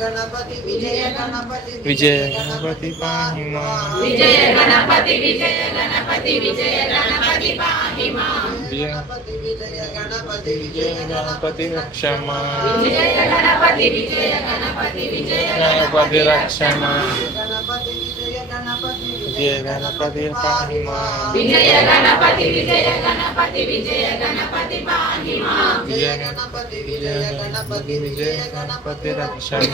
గణపతి విజయ గణపతి విజయ గణపతి పాహిమా విజయ గణపతి విజయ గణపతి విజయ గణపతి విజయ గణపతి రక్షమా. విజయ గణపతి విజయ గణపతి విజయ గణపతి రక్షమా. గణపతి విజయ గణపతి విజయ గణపతి విజయ గణపతి విజయ గణపతి విజయ గణపతి విజయ గణపతి విజయ గణపతి రక్షణ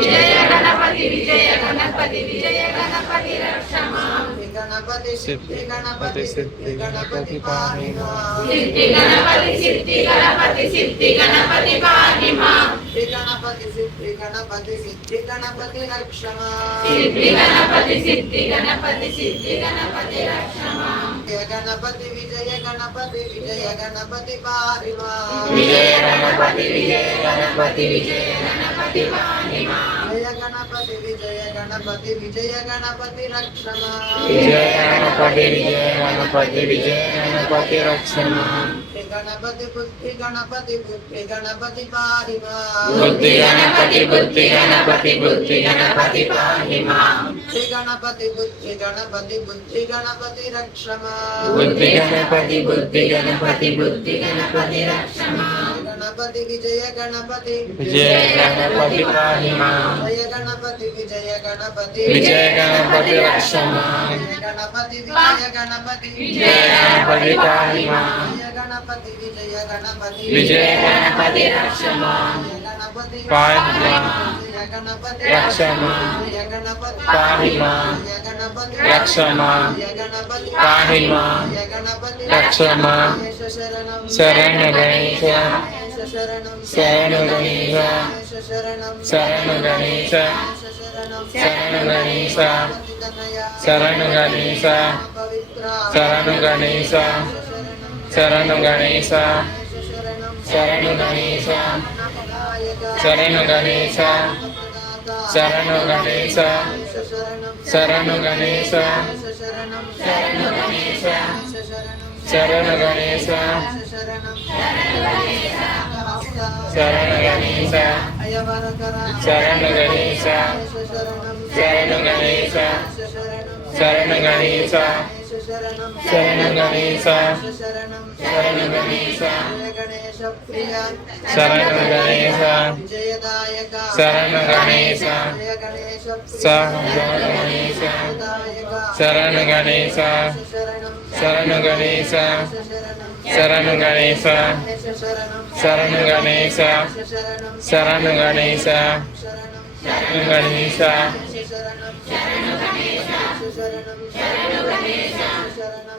విజయ గణపతి విజయ గణపతి విజయ గణపతి రక్షణ గణపతి సిద్ధి గణపతి సిద్ధి గణపతి పాణిమా సిద్ధి గణపతి సిద్ధి గణపతి పాణిమా సిద్ధి గణపతి విజయ గణపతి విజయ గణపతి పారిమా విజయ గణపతి విజయ గణపతి విజయ గణపతి పారిమా జయ గణపతి विजय गणपति विजय गणपति रक्षमा। विजय गणपति विजय गणपति विजय गणपति रक्षमा। गणपति बुद्धि गणपति बुद्धि गणपति पाहि बुद्धि गणपति बुद्धि गणपति बुद्धि गणपति पाहि बुद्धि गणपति बुद्धि गणपति बुद्धि गणपति बुद्धि गणपति बुद्धि गणपति बुद्धि गणपति गणपति विजय गणपति विजय गणपति पाहि जय गणपति विजय गणपति विजय गणपति गणपति विजय गणपति विजय भवितारिमा गणपति विजय गणपति विजय गणपति रक्षमा पारिमा गणपति रक्षमा गणपति पारिमा गणपति रक्षमा गणपति पारिमा गणपति रक्षमा शरण गणेश शरण गणेश शरण गणेश शरण गणेश शरण Ganesh Saranam Ganesha Saranam Ganesha Saranam Ganesha Saranam Ganesha Saranam Ganesha Saranam Ganesha Saranam Ganesha Saranam Ganesha Saranam Ganesha Saranam Ganesha Saranam Ganesha Saranam Ganesha శరణ గణేశ శరణ గణేశ శరణ గణేశ శరణ గణేశ గణేశ శరణ గణేశ శరణ గణేశ శరణ గణేశ శరణ గణేశ శరణ గణేశ శరణ గణేశ శరణ గణేశ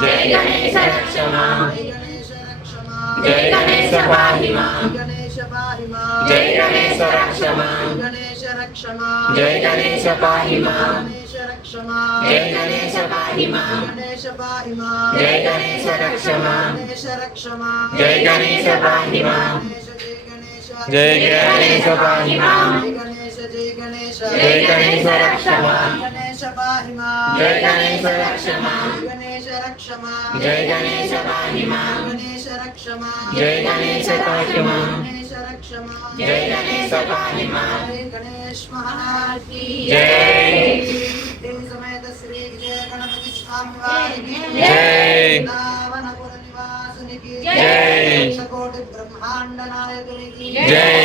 జయ గణేశ రక్షమా జయ గణేశ పాహిమా జయ గణేశ రక్షమా గణేశ రక్షమా జయ గణేశ పాహిమా జయ గణేశ పాహిమా జయ గణేశ జయ గణేశ జయ గణేశ जय गणेश रक्षमा। गणेश जय गणेश रक्षमा। गणेश जय गणेश पाहिमा गणेश रक्षमा। जय गणेश गणेश जय गणेश पाहिमा जय गणेश जय श्री जय। गणपति स्वामी जय। जय ब्रह्मांड जय।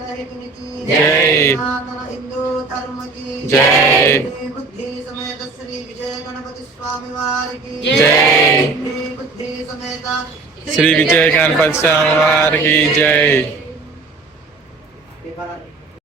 की जय। सनातन हिंदू धर्म की जय। श्री बुद्धि समेत श्री विजय गणपति स्वामी वार की जय। श्री बुद्धि समेत श्री विजय गणपति स्वामी की जय